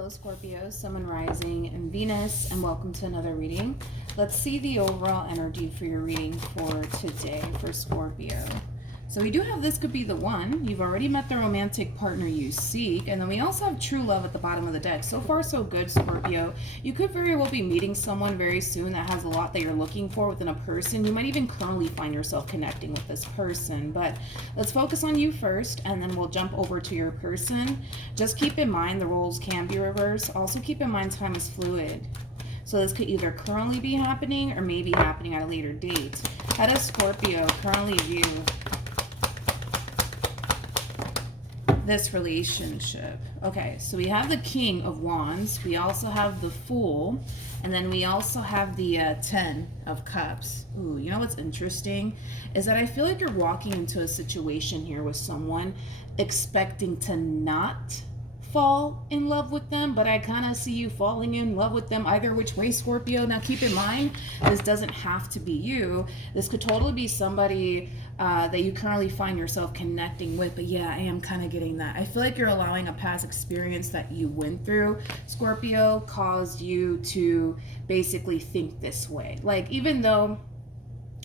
Hello Scorpio, Sun, Moon, Rising, and Venus, and welcome to another reading. Let's see the overall energy for your reading for today for Scorpio. So we do have this could be the one. You've already met the romantic partner you seek. And then we also have true love at the bottom of the deck. So far, so good, Scorpio. You could very well be meeting someone very soon that has a lot that you're looking for within a person. You might even currently find yourself connecting with this person. But let's focus on you first, and then we'll jump over to your person. Just keep in mind the roles can be reversed. Also keep in mind time is fluid. So this could either currently be happening or maybe happening at a later date. How does Scorpio currently view this relationship? Okay, so we have the King of Wands, we also have the Fool, and then we also have the 10 of Cups. Ooh, you know what's interesting is that I feel like you're walking into a situation here with someone expecting to not fall in love with them, but I kind of see you falling in love with them either which way, Scorpio. Now keep in mind, this doesn't have to be you. This could totally be somebody that you currently find yourself connecting with. But yeah, I am kind of getting that. I feel like you're allowing a past experience that you went through, Scorpio, caused you to basically think this way. Like, even though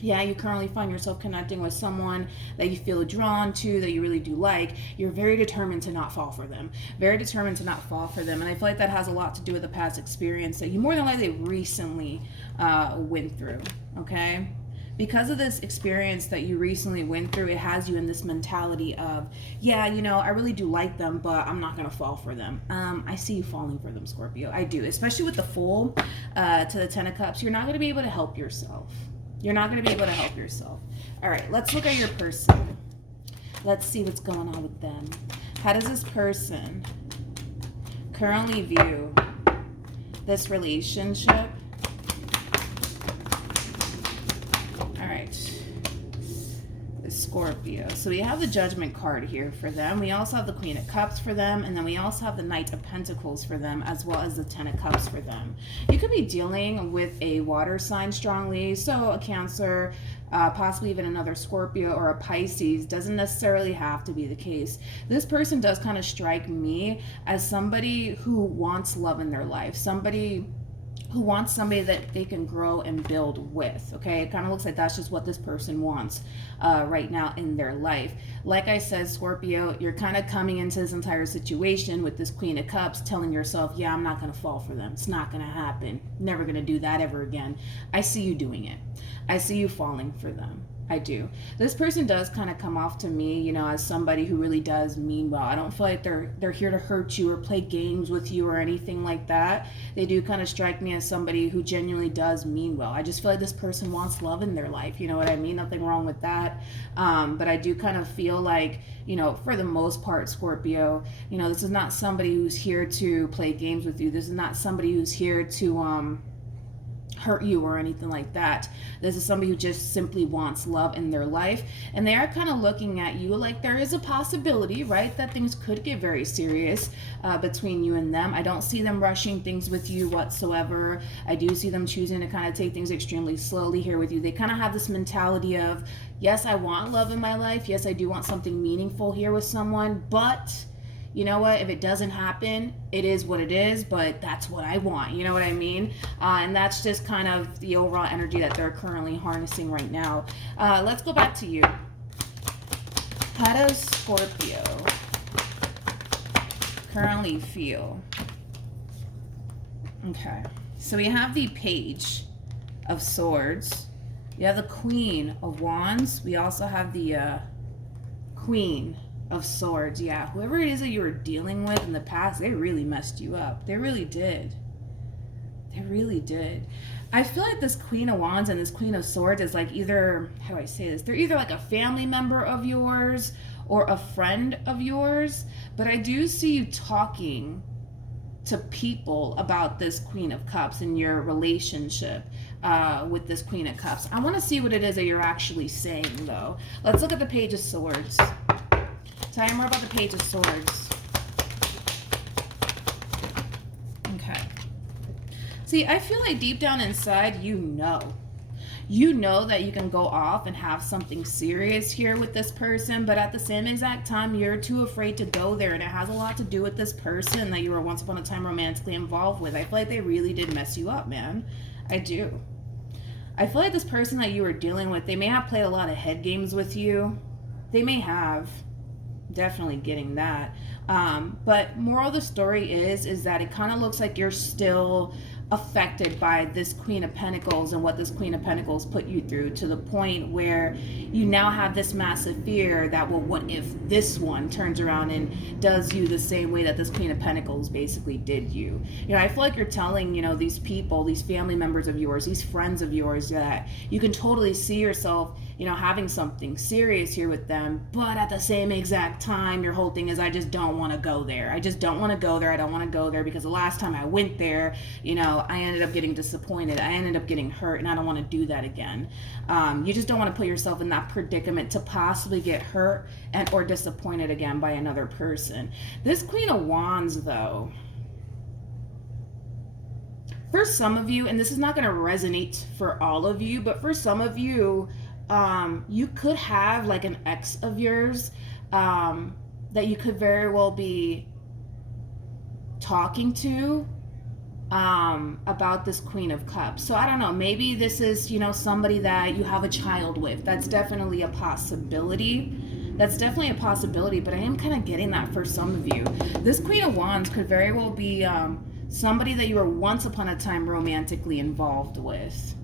yeah, you currently find yourself connecting with someone that you feel drawn to, that you really do like, you're very determined to not fall for them. Very determined to not fall for them. And I feel like that has a lot to do with the past experience that you more than likely recently went through, okay? Because of this experience that you recently went through, it has you in this mentality of, yeah, you know, I really do like them, but I'm not going to fall for them. I see you falling for them, Scorpio. I do, especially with the Fool to the 10 of Cups. You're not going to be able to help yourself. You're not going to be able to help yourself. All right, let's look at your person. Let's see what's going on with them. How does this person currently view this relationship? All right, Scorpio. So we have the Judgment card here for them. We also have the Queen of Cups for them. And then we also have the Knight of Pentacles for them, as well as the 10 of Cups for them. You could be dealing with a water sign strongly. So a Cancer, possibly even another Scorpio or a Pisces. Doesn't necessarily have to be the case. This person does kind of strike me as somebody who wants love in their life. Somebody who wants somebody that they can grow and build with, okay? It kind of looks like that's just what this person wants right now in their life. Like I said, Scorpio, you're kind of coming into this entire situation with this Queen of Cups telling yourself, yeah, I'm not going to fall for them. It's not going to happen. Never going to do that ever again. I see you doing it. I see you falling for them. I do. This person does kind of come off to me, you know, as somebody who really does mean well. I don't feel like they're here to hurt you or play games with you or anything like that. They do kind of strike me as somebody who genuinely does mean well. I just feel like this person wants love in their life. You know what I mean? Nothing wrong with that. But I do kind of feel like, you know, for the most part, Scorpio, you know, this is not somebody who's here to play games with you. This is not somebody who's here to hurt you or anything like that. This is somebody who just simply wants love in their life, and they are kind of looking at you like there is a possibility, right, that things could get very serious between you and them. I don't see them rushing things with you whatsoever. I do see them choosing to kind of take things extremely slowly here with you. They kind of have this mentality of, yes, I want love in my life. Yes, I do want something meaningful here with someone, but you know what? If it doesn't happen, it is what it is, but that's what I want. You know what I mean? And that's just kind of the overall energy that they're currently harnessing right now. Let's go back to you. How does Scorpio currently feel? Okay. So we have the Page of Swords. We have the Queen of Wands. We also have the Queen of Swords. Yeah, whoever it is that you were dealing with in the past, they really messed you up. They really did. They really did. I feel like this Queen of Wands and this Queen of Swords is like either, how do I say this? They're either like a family member of yours or a friend of yours. But I do see you talking to people about this Queen of Cups and your relationship with this Queen of Cups. I want to see what it is that you're actually saying, though. Let's look at the Page of Swords. Tell me more about the Page of Swords. Okay. See, I feel like deep down inside, you know. You know that you can go off and have something serious here with this person, but at the same exact time, you're too afraid to go there. And it has a lot to do with this person that you were once upon a time romantically involved with. I feel like they really did mess you up, man. I do. I feel like this person that you were dealing with, they may have played a lot of head games with you. They may have. Definitely getting that. But moral of the story is that it kind of looks like you're still affected by this Queen of Pentacles and what this Queen of Pentacles put you through, to the point where you now have this massive fear that, well, what if this one turns around and does you the same way that this Queen of Pentacles basically did you? You know, I feel like you're telling, you know, these people, these family members of yours, these friends of yours, that you can totally see yourself, you know, having something serious here with them, but at the same exact time, your whole thing is, I just don't want to go there. I just don't want to go there. I don't want to go there because the last time I went there, you know, I ended up getting disappointed. I ended up getting hurt, and I don't want to do that again. You just don't want to put yourself in that predicament to possibly get hurt and or disappointed again by another person. This Queen of Wands, though, for some of you, and this is not going to resonate for all of you, but for some of you, you could have like an ex of yours that you could very well be talking to about this Queen of Cups. So I don't know, maybe this is, you know, somebody that you have a child with. That's definitely a possibility. That's definitely a possibility, but I am kind of getting that for some of you. This Queen of Wands could very well be somebody that you were once upon a time romantically involved with.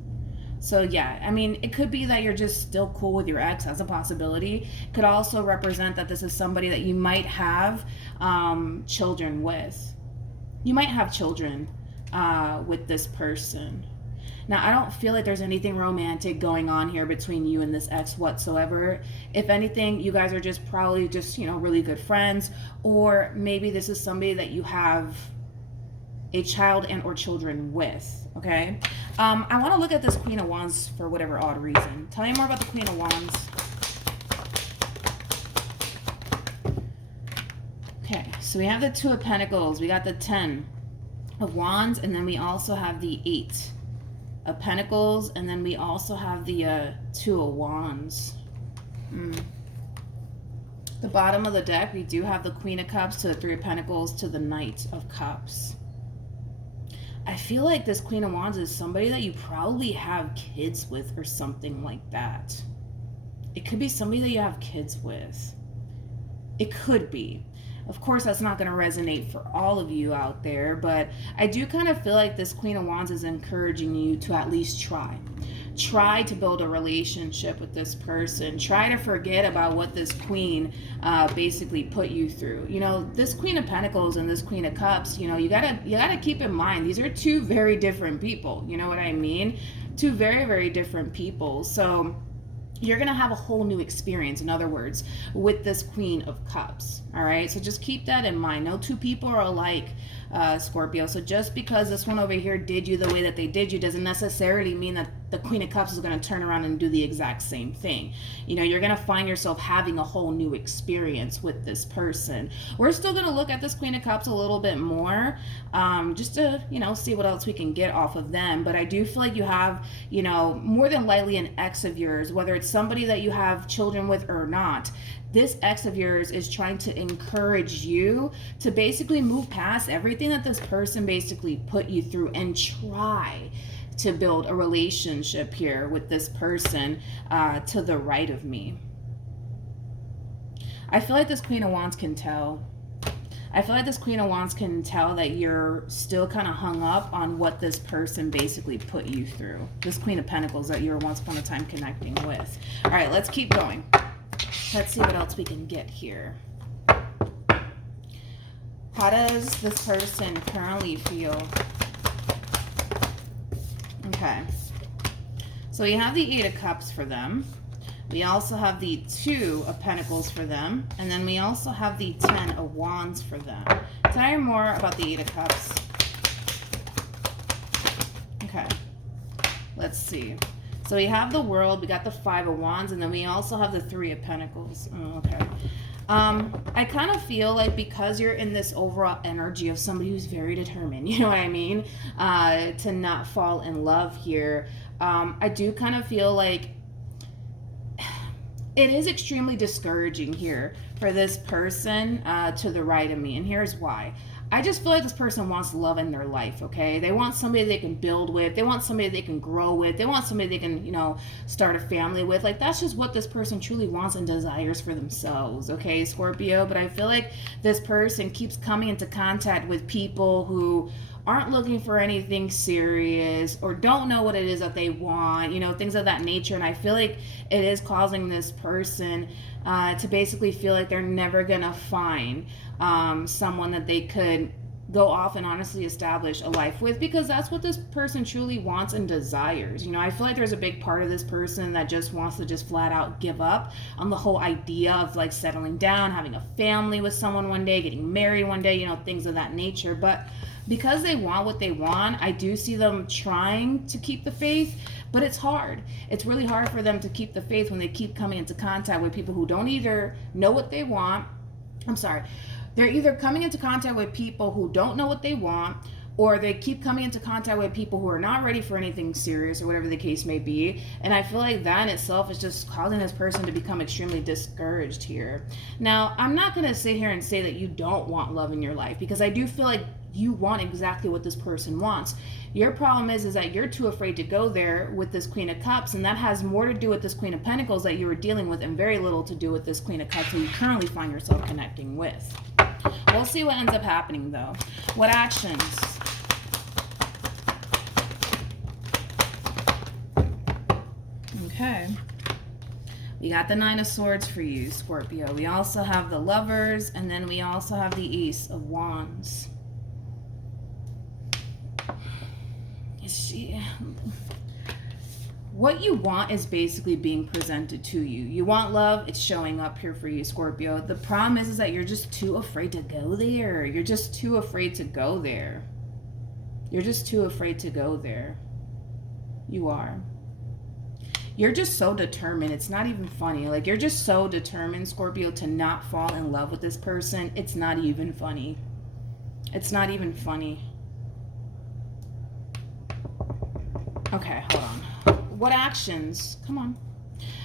So yeah, I mean, it could be that you're just still cool with your ex. That's a possibility. It could also represent that this is somebody that you might have children with. You might have children with this person. Now, I don't feel like there's anything romantic going on here between you and this ex whatsoever. If anything, you guys are just probably just, you know, really good friends, or maybe this is somebody that you have a child and or children with, okay? I want to look at this Queen of Wands for whatever odd reason. Tell me more about the Queen of Wands. Okay, so we have the Two of Pentacles, we got the 10 of Wands, and then we also have the 8 of Pentacles, and then we also have the 2 of Wands. The bottom of the deck, we do have the Queen of Cups to the 3 of Pentacles to the Knight of Cups. I feel like this Queen of Wands is somebody that you probably have kids with or something like that. It could be somebody that you have kids with. It could be. Of course, that's not going to resonate for all of you out there, but I do kind of feel like this Queen of Wands is encouraging you to at least try. Try to build a relationship with this person. Try to forget about what this queen basically put you through. You know, this Queen of Pentacles and this Queen of Cups, you know, you gotta keep in mind, these are two very different people. You know what I mean? Two very, very different people. So you're going to have a whole new experience, in other words, with this Queen of Cups. All right, so just keep that in mind. No two people are alike, Scorpio. So just because this one over here did you the way that they did you doesn't necessarily mean that the Queen of Cups is going to turn around and do the exact same thing. You know, you're going to find yourself having a whole new experience with this person. We're still going to look at this Queen of Cups a little bit more, just to, you know, see what else we can get off of them. But I do feel like you have, you know, more than likely an ex of yours, whether it's somebody that you have children with or not. This ex of yours is trying to encourage you to basically move past everything that this person basically put you through and try to build a relationship here with this person to the right of me. I feel like this Queen of Wands can tell. I feel like this Queen of Wands can tell that you're still kind of hung up on what this person basically put you through. This Queen of Pentacles that you were once upon a time connecting with. All right, let's keep going. Let's see what else we can get here. How does this person currently feel? Okay. So we have the 8 of Cups for them. We also have the 2 of Pentacles for them. And then we also have the 10 of Wands for them. Tell me more about the 8 of Cups. Okay. Let's see. So we have the World, we got the 5 of Wands, and then we also have the 3 of Pentacles. Oh, okay. I kind of feel like because you're in this overall energy of somebody who's very determined, you know what I mean, to not fall in love here, I do kind of feel like it is extremely discouraging here for this person to the right of me, and here's why. I just feel like this person wants love in their life, okay? They want somebody they can build with. They want somebody they can grow with. They want somebody they can, start a family with. Like, that's just what this person truly wants and desires for themselves, okay, Scorpio? But I feel like this person keeps coming into contact with people who aren't looking for anything serious or don't know what it is that they want, things of that nature. And I feel like it is causing this person to basically feel like they're never gonna find someone that they could go off and honestly establish a life with, because that's what this person truly wants and desires. I feel like there's a big part of this person that just wants to just flat out give up on the whole idea of like settling down, having a family with someone one day, getting married one day, things of that nature. But because they want what they want, I do see them trying to keep the faith, but it's hard. It's really hard for them to keep the faith when they keep coming into contact with people who don't either know what they want. They're either coming into contact with people who don't know what they want, or they keep coming into contact with people who are not ready for anything serious or whatever the case may be. And I feel like that in itself is just causing this person to become extremely discouraged here. Now, I'm not going to sit here and say that you don't want love in your life, because I do feel like you want exactly what this person wants. Your problem is that you're too afraid to go there with this Queen of Cups, and that has more to do with this Queen of Pentacles that you were dealing with and very little to do with this Queen of Cups who you currently find yourself connecting with. We'll see what ends up happening though. What actions? Okay. We got the Nine of Swords for you, Scorpio. We also have the Lovers, and then we also have the Ace of Wands. What you want is basically being presented to you. You want love, it's showing up here for you, Scorpio. The problem is that you're just too afraid to go there. You're just too afraid to go there. You're just too afraid to go there. You are. You're just so determined. It's not even funny. Like, you're just so determined, Scorpio, to not fall in love with this person. It's not even funny. It's not even funny. Okay, hold on. What actions, come on,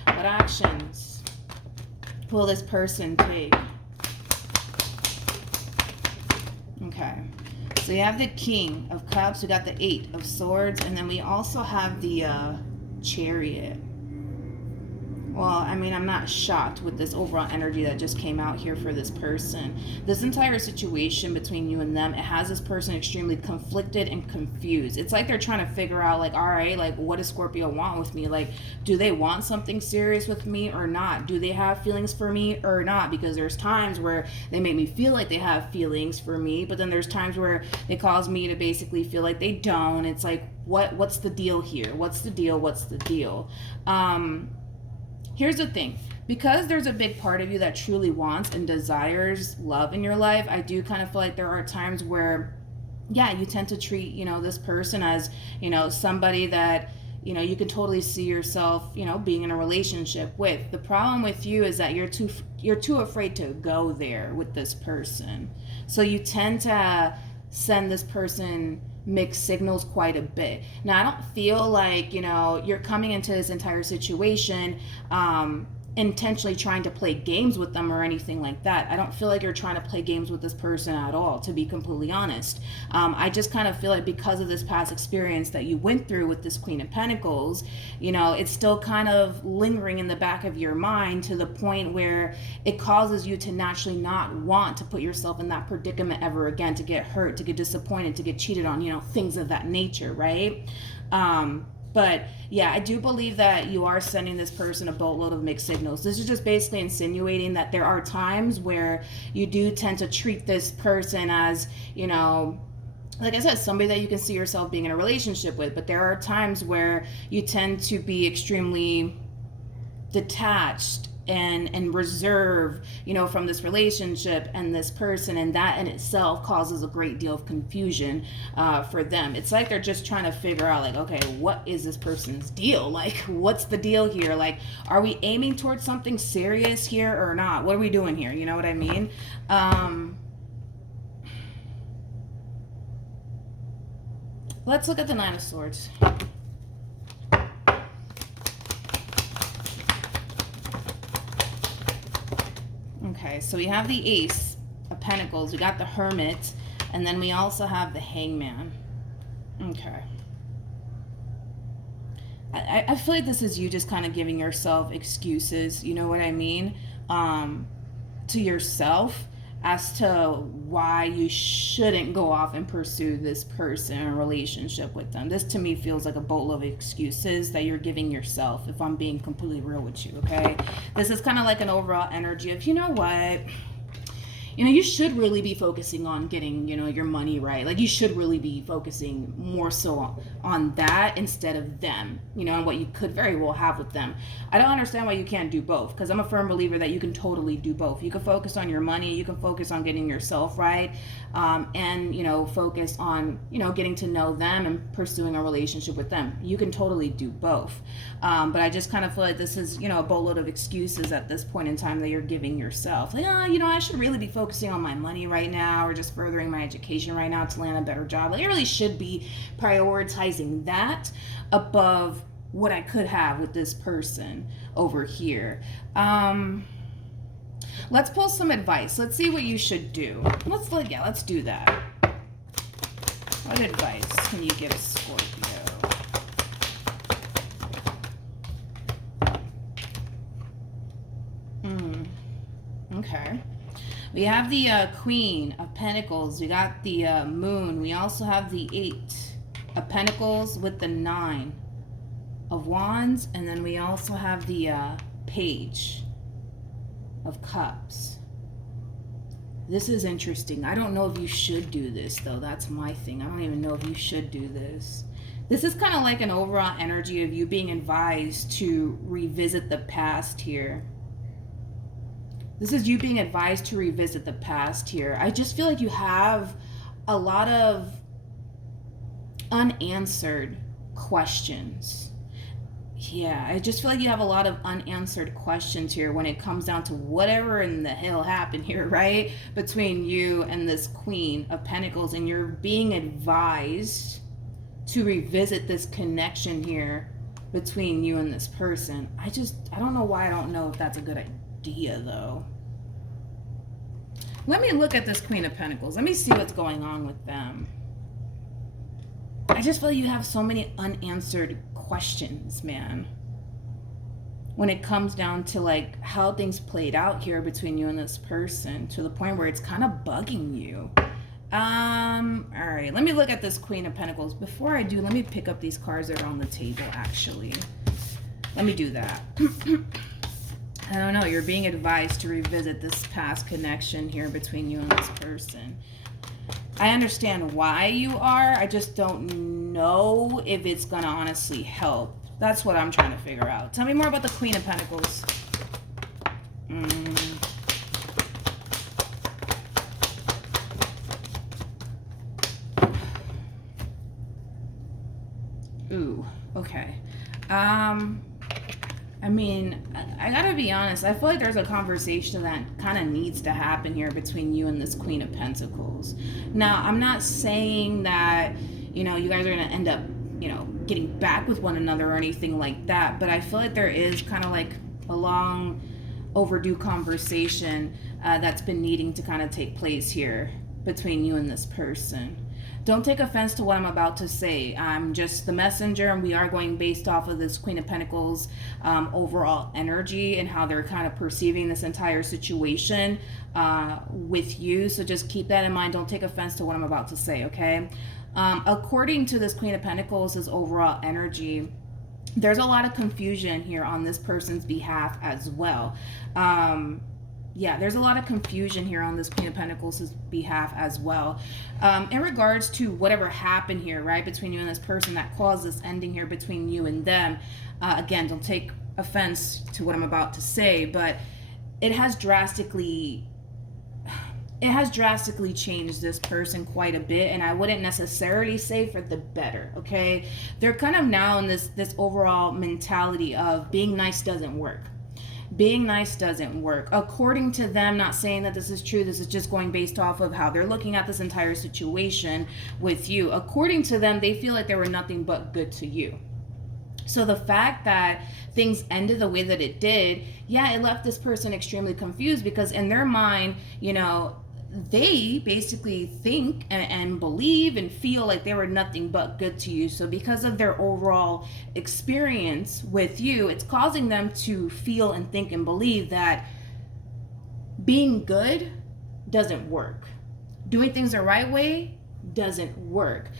what actions will this person take? Okay, so you have the King of Cups, we got the Eight of Swords, and then we also have the Chariot. Well, I mean, I'm not shocked with this overall energy that just came out here for this person. This entire situation between you and them, it has this person extremely conflicted and confused. It's like they're trying to figure out, like, all right, like, what does Scorpio want with me? Like, do they want something serious with me or not? Do they have feelings for me or not? Because there's times where they make me feel like they have feelings for me, but then there's times where they cause me to basically feel like they don't. It's like, what's the deal here? What's the deal? What's the deal? Here's the thing. Because there's a big part of you that truly wants and desires love in your life, I do kind of feel like there are times where, yeah, you tend to treat, this person as, somebody that, you can totally see yourself, being in a relationship with. The problem with you is that you're too afraid to go there with this person. So you tend to send this person mixed signals quite a bit. Now, I don't feel like, you're coming into this entire situation intentionally trying to play games with them or anything like that. I don't feel like you're trying to play games with this person at all, to be completely honest. I just kind of feel like because of this past experience that you went through with this Queen of Pentacles, it's still kind of lingering in the back of your mind to the point where it causes you to naturally not want to put yourself in that predicament ever again, to get hurt, to get disappointed, to get cheated on, things of that nature, right? But yeah, I do believe that you are sending this person a boatload of mixed signals. This is just basically insinuating that there are times where you do tend to treat this person as, like I said, somebody that you can see yourself being in a relationship with. But there are times where you tend to be extremely detached and reserve, from this relationship and this person, and that in itself causes a great deal of confusion for them. It's like they're just trying to figure out, like, okay, what is this person's deal? Like, what's the deal here? Like, are we aiming towards something serious here or not? What are we doing here? You know what I mean? Let's look at the Nine of Swords. so we have the Ace of Pentacles, we got the Hermit, and then we also have the Hangman. Okay. I feel like this is you just kind of giving yourself excuses, you know what I mean, to yourself as to why you shouldn't go off and pursue this person in a relationship with them. This to me feels like a boatload of excuses that you're giving yourself, if I'm being completely real with you, okay? This is kind of like an overall energy of, you know what? You know, you should really be focusing on getting, you know, your money right. Like, you should really be focusing more so on that instead of them, you know, and what you could very well have with them. I don't understand why you can't do both, because I'm a firm believer that you can totally do both. You can focus on your money, you can focus on getting yourself right, and, you know, focus on, you know, getting to know them and pursuing a relationship with them. You can totally do both. But I just kind of feel like this is, you know, a boatload of excuses at this point in time that you're giving yourself. Like, oh, you know, I should really be focusing on my money right now, or just furthering my education right now to land a better job. Like, I really should be prioritizing that above what I could have with this person over here. Let's pull some advice. Let's see what you should do. Let's do that. What advice can you give Scorpio? Okay. We have the Queen of Pentacles. We got the Moon. We also have the 8 of Pentacles with the 9 of Wands. And then we also have the Page of Cups. This is interesting. I don't know if you should do this, though. That's my thing. I don't even know if you should do this. This is kind of like an overall energy of you being advised to revisit the past here. This is you being advised to revisit the past here. I just feel like you have a lot of unanswered questions. Yeah, I just feel like you have a lot of unanswered questions here when it comes down to whatever in the hell happened here, right? Between you and this Queen of Pentacles, and you're being advised to revisit this connection here between you and this person. I don't know why I don't know if that's a good idea, though. Let me look at this Queen of Pentacles. Let me see what's going on with them. I just feel like you have so many unanswered questions, man, when it comes down to like how things played out here between you and this person, to the point where it's kind of bugging you. All right, let me look at this Queen of Pentacles. Before I do, let me pick up these cards that are on the table, actually. Let me do that. I don't know, you're being advised to revisit this past connection here between you and this person. I understand why you are. I just don't know if it's gonna honestly help. That's what I'm trying to figure out. Tell me more about the Queen of Pentacles. Ooh, okay. I mean, I gotta be honest, I feel like there's a conversation that kind of needs to happen here between you and this Queen of Pentacles. Now, I'm not saying that, you know, you guys are gonna end up, you know, getting back with one another or anything like that, but I feel like there is kind of like a long overdue conversation that's been needing to kind of take place here between you and this person. Don't take offense to what I'm about to say. I'm just the messenger, and we are going based off of this Queen of Pentacles overall energy and how they're kind of perceiving this entire situation with you. So just keep that in mind. Don't take offense to what I'm about to say, okay? According to this Queen of Pentacles' overall energy, there's a lot of confusion here on this person's behalf as well. Yeah, there's a lot of confusion here on this Queen of Pentacles' behalf as well. In regards to whatever happened here, right, between you and this person that caused this ending here between you and them. Again, don't take offense to what I'm about to say, but it has drastically changed this person quite a bit, and I wouldn't necessarily say for the better, okay? They're kind of now in this overall mentality of being nice doesn't work. Being nice doesn't work. According to them, not saying that this is true, this is just going based off of how they're looking at this entire situation with you. According to them, they feel like they were nothing but good to you. So the fact that things ended the way that it did, yeah, it left this person extremely confused, because in their mind, you know, they basically think and believe and feel like they were nothing but good to you. So because of their overall experience with you, it's causing them to feel and think and believe that being good doesn't work. Doing things the right way doesn't work,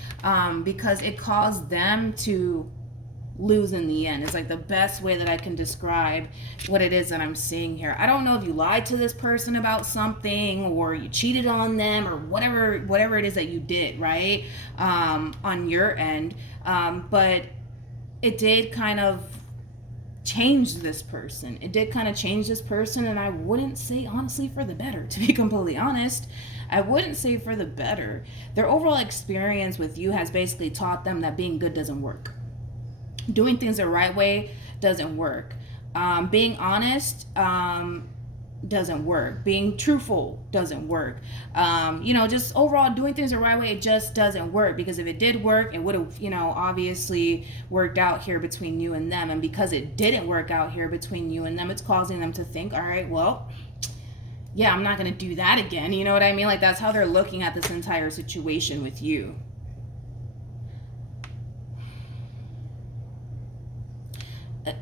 because it caused them to lose in the end. It's like the best way that I can describe what it is that I'm seeing here. I don't know if you lied to this person about something, or you cheated on them, or whatever it is that you did, right? On your end. But it did kind of change this person. It did kind of change this person, and I wouldn't say honestly for the better, to be completely honest. I wouldn't say for the better. Their overall experience with you has basically taught them that being good doesn't work. Doing things the right way doesn't work. Being honest doesn't work. Being truthful doesn't work. Just overall doing things the right way, it just doesn't work. Because if it did work, it would have, obviously worked out here between you and them. And because it didn't work out here between you and them, it's causing them to think, all right, well, yeah, I'm not going to do that again. You know what I mean? Like, that's how they're looking at this entire situation with you.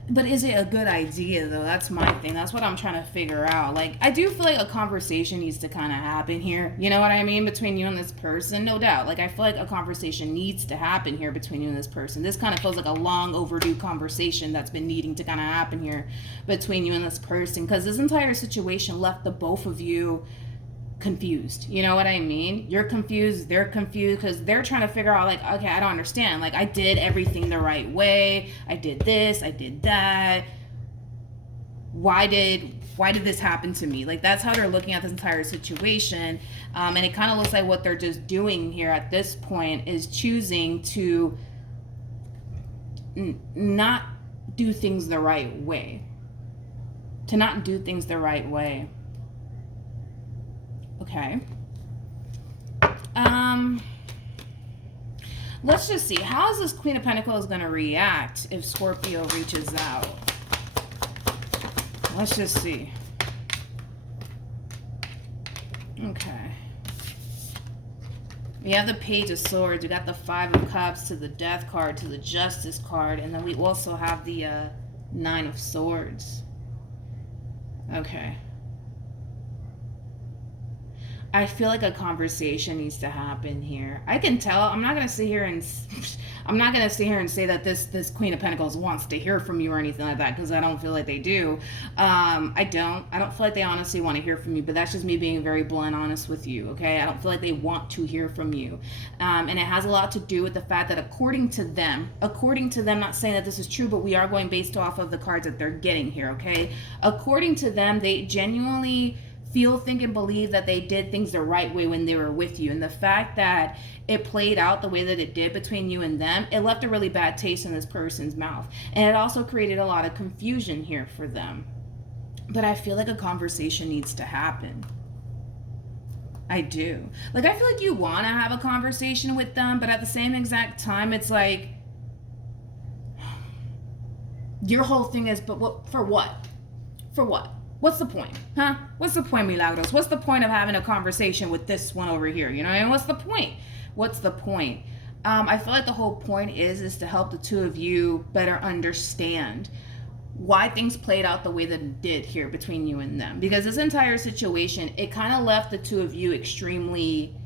But is it a good idea, though? That's my thing. That's what I'm trying to figure out. Like, I do feel like a conversation needs to kind of happen here. You know what I mean? Between you and this person, no doubt. Like, I feel like a conversation needs to happen here between you and this person. This kind of feels like a long overdue conversation that's been needing to kind of happen here between you and this person. Because this entire situation left the both of you confused. You know what I mean? You're confused, they're confused, because they're trying to figure out, like, okay, I don't understand. Like, I did everything the right way. I did this, I did that. Why did this happen to me? Like, that's how they're looking at this entire situation. And it kind of looks like what they're just doing here at this point is choosing to not do things the right way. To not do things the right way. Okay. Let's just see. How is this Queen of Pentacles going to react if Scorpio reaches out? Let's just see. Okay. We have the Page of Swords. We got the Five of Cups to the Death card to the Justice card. And then we also have the Nine of Swords. Okay. I feel like a conversation needs to happen here. I can tell. I'm not gonna sit here and say that this Queen of Pentacles wants to hear from you or anything like that, because I don't feel like they do. I don't feel like they honestly want to hear from you. But that's just me being very blunt, honest with you. Okay, I don't feel like they want to hear from you, and it has a lot to do with the fact that according to them, not saying that this is true, but we are going based off of the cards that they're getting here. Okay, according to them, they genuinely feel, think, and believe that they did things the right way when they were with you. And the fact that it played out the way that it did between you and them, it left a really bad taste in this person's mouth. And it also created a lot of confusion here for them. But I feel like a conversation needs to happen. I do. Like, I feel like you want to have a conversation with them, but at the same exact time, it's like, your whole thing is, but what, for what? For what? What's the point? Huh? What's the point, Milagros? What's the point of having a conversation with this one over here? You know, and what's the point? What's the point? I feel like the whole point is to help the two of you better understand why things played out the way that it did here between you and them. Because this entire situation, it kind of left the two of you extremely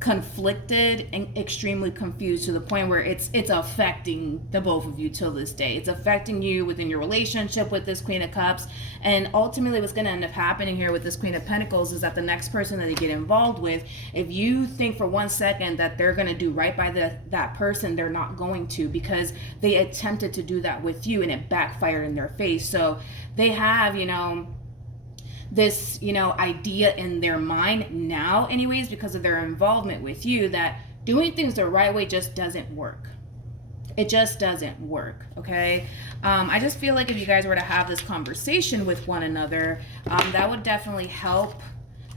conflicted and extremely confused, to the point where it's affecting the both of you till this day. It's affecting you within your relationship with this Queen of Cups. And ultimately what's going to end up happening here with this Queen of Pentacles is that the next person that you get involved with, if you think for 1 second that they're going to do right by that person, they're not going to, because they attempted to do that with you and it backfired in their face. So they have, this, idea in their mind now anyways, because of their involvement with you, that doing things the right way just doesn't work. It just doesn't work, okay? I just feel like if you guys were to have this conversation with one another, that would definitely help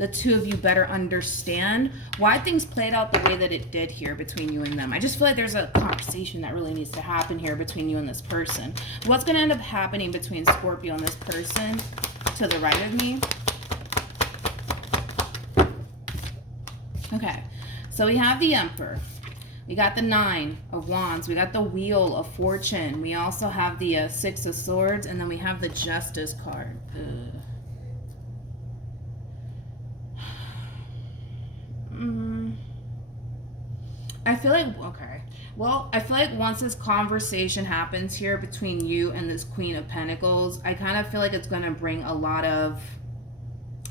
the two of you better understand why things played out the way that it did here between you and them. I just feel like there's a conversation that really needs to happen here between you and this person. What's going to end up happening between Scorpio and this person to the right of me? Okay, so we have the Emperor. We got the Nine of Wands. We got the Wheel of Fortune. We also have the Six of Swords. And then we have the Justice card. I feel like, okay. Well, I feel like once this conversation happens here between you and this Queen of Pentacles, I kind of feel like it's going to bring a lot of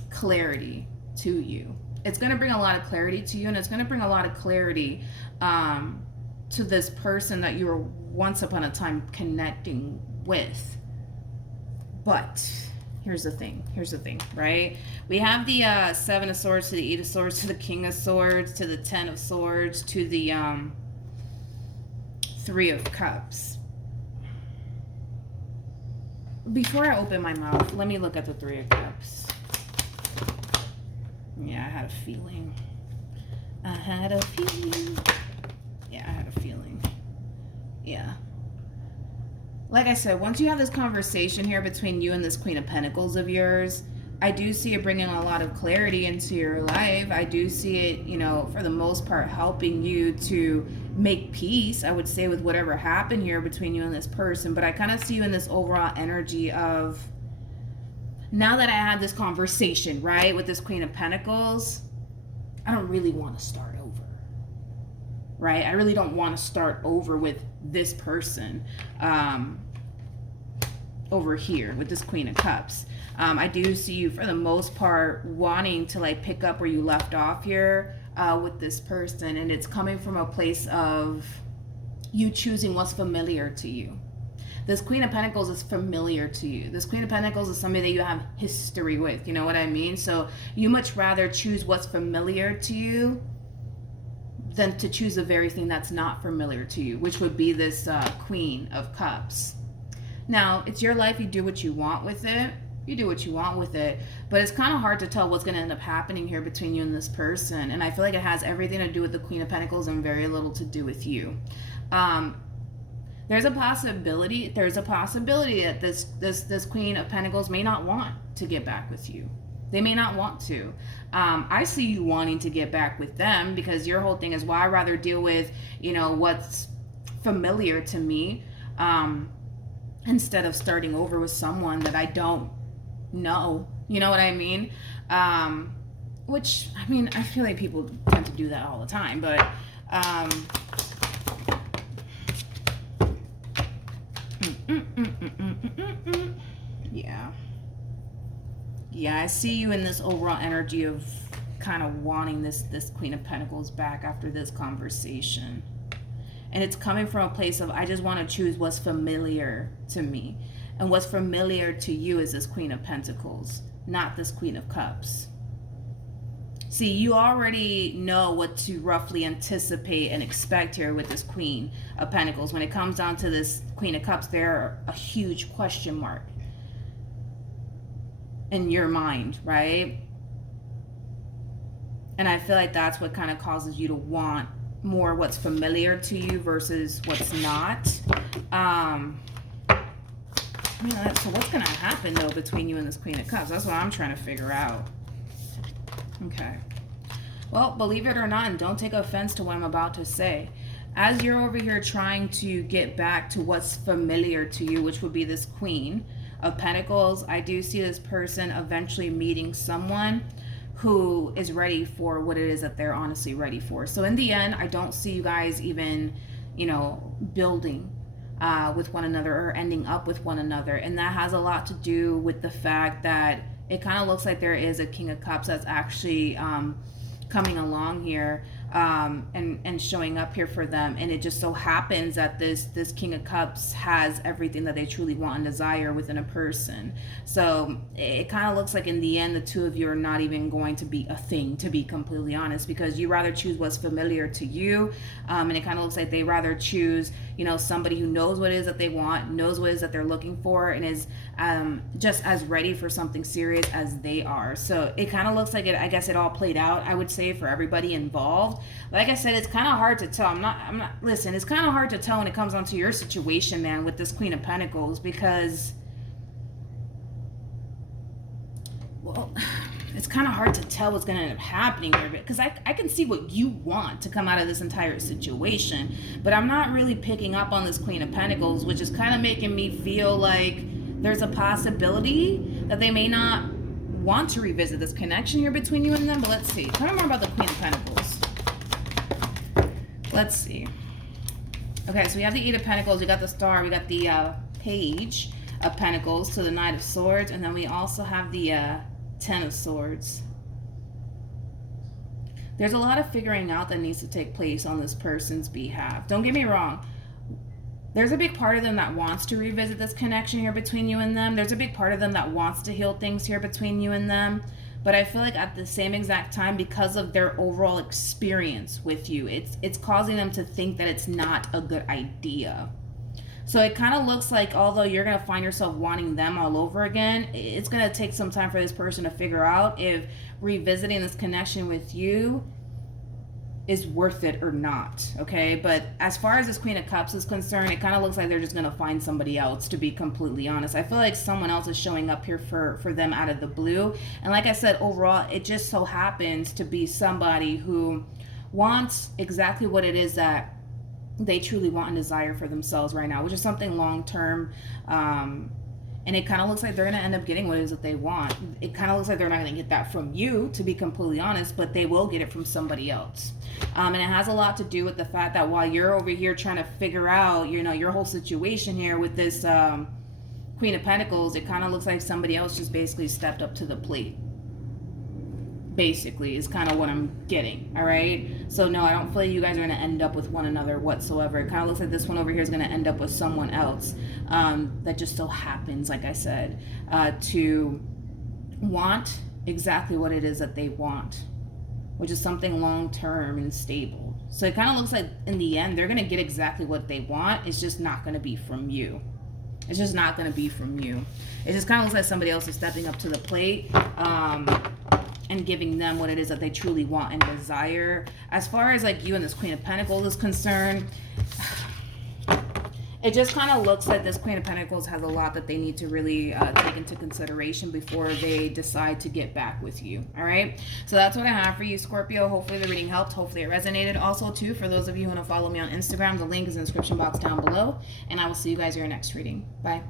clarity to you. It's going to bring a lot of clarity to you, and it's going to bring a lot of clarity to this person that you were once upon a time connecting with. But here's the thing, right? We have the Seven of Swords to the Eight of Swords to the King of Swords to the Ten of Swords to the Three of Cups. Before I open my mouth, let me look at the Three of Cups. Yeah, I had a feeling. Yeah, I had a feeling. Yeah. Like I said, once you have this conversation here between you and this Queen of Pentacles of yours, I do see it bringing a lot of clarity into your life. I do see it, you know, for the most part, helping you to make peace, I would say, with whatever happened here between you and this person. But I kind of see you in this overall energy of, now that I had this conversation, right, with this Queen of Pentacles, I don't really want to start over, right? I really don't want to start over with this person over here with this Queen of Cups. I do see you, for the most part, wanting to like pick up where you left off here with this person, and it's coming from a place of you choosing what's familiar to you. This Queen of Pentacles is familiar to you. This Queen of Pentacles is somebody that you have history with. You know what I mean? So you much rather choose what's familiar to you than to choose the very thing that's not familiar to you, which would be this Queen of Cups. Now, it's your life. You do what you want with it. You do what you want with it. But it's kind of hard to tell what's going to end up happening here between you and this person. And I feel like it has everything to do with the Queen of Pentacles and very little to do with you. There's a possibility that this Queen of Pentacles may not want to get back with you. They may not want to. I see you wanting to get back with them, because your whole thing is, well, I'd rather deal with, you know, what's familiar to me instead of starting over with someone that I don't know. You know what I mean? Which, I mean, I feel like people tend to do that all the time, but yeah, I see you in this overall energy of kind of wanting this Queen of Pentacles back after this conversation. And it's coming from a place of, I just want to choose what's familiar to me. And what's familiar to you is this Queen of Pentacles, not this Queen of Cups. See, you already know what to roughly anticipate and expect here with this Queen of Pentacles. When it comes down to this Queen of Cups, they're a huge question mark in your mind, right? And I feel like that's what kind of causes you to want more what's familiar to you versus what's not. So what's going to happen, though, between you and this Queen of Cups? That's what I'm trying to figure out. Okay. Well, believe it or not, and don't take offense to what I'm about to say, as you're over here trying to get back to what's familiar to you, which would be this Queen of Pentacles, I do see this person eventually meeting someone who is ready for what it is that they're honestly ready for. So in the end, I don't see you guys even, you know, building with one another or ending up with one another. And that has a lot to do with the fact that it kind of looks like there is a King of Cups that's actually coming along here. and showing up here for them. And it just so happens that this King of Cups has everything that they truly want and desire within a person. So it kind of looks like in the end the two of you are not even going to be a thing, to be completely honest, because you rather choose what's familiar to you. And it kind of looks like they rather choose, you know, somebody who knows what it is that they want, knows what it is that they're looking for, and is just as ready for something serious as they are. So it kind of looks like I guess it all played out, I would say, for everybody involved. Like I said, it's kind of hard to tell. Listen, it's kind of hard to tell when it comes onto your situation, man, with this Queen of Pentacles, because, well, it's kind of hard to tell what's going to end up happening here, because I can see what you want to come out of this entire situation, but I'm not really picking up on this Queen of Pentacles, which is kind of making me feel like there's a possibility that they may not want to revisit this connection here between you and them. But let's see. Tell me more about the Queen of Pentacles. Let's see. Okay, so we have the Eight of Pentacles, we got the Star, we got the Page of Pentacles, to the Knight of Swords, and then we also have the Ten of Swords. There's a lot of figuring out that needs to take place on this person's behalf. Don't get me wrong. There's a big part of them that wants to revisit this connection here between you and them. There's a big part of them that wants to heal things here between you and them. But I feel like at the same exact time, because of their overall experience with you, it's causing them to think that it's not a good idea. So it kind of looks like, although you're going to find yourself wanting them all over again, it's going to take some time for this person to figure out if revisiting this connection with you is worth it or not, okay? But as far as this Queen of Cups is concerned, it kind of looks like they're just going to find somebody else, to be completely honest. I feel like someone else is showing up here for them out of the blue. And like I said, overall, it just so happens to be somebody who wants exactly what it is that they truly want and desire for themselves right now, which is something long-term. And it kind of looks like they're going to end up getting what it is that they want. It kind of looks like they're not going to get that from you, to be completely honest, but they will get it from somebody else. And it has a lot to do with the fact that while you're over here trying to figure out, you know, your whole situation here with this Queen of Pentacles, it kind of looks like somebody else just basically stepped up to the plate. Basically, is kind of what I'm getting, all right? So no, I don't feel like you guys are going to end up with one another whatsoever. It kind of looks like this one over here is going to end up with someone else that just so happens, like I said, to want exactly what it is that they want, which is something long-term and stable. So it kind of looks like in the end, they're going to get exactly what they want. It's just not going to be from you. It's just not going to be from you. It just kind of looks like somebody else is stepping up to the plate and giving them what it is that they truly want and desire. As far as like you and this Queen of Pentacles is concerned, it just kind of looks like this Queen of Pentacles has a lot that they need to really take into consideration before they decide to get back with you. All right. So that's what I have for you, Scorpio. Hopefully the reading helped. Hopefully it resonated. Also, too, for those of you who want to follow me on Instagram, the link is in the description box down below. And I will see you guys in your next reading. Bye.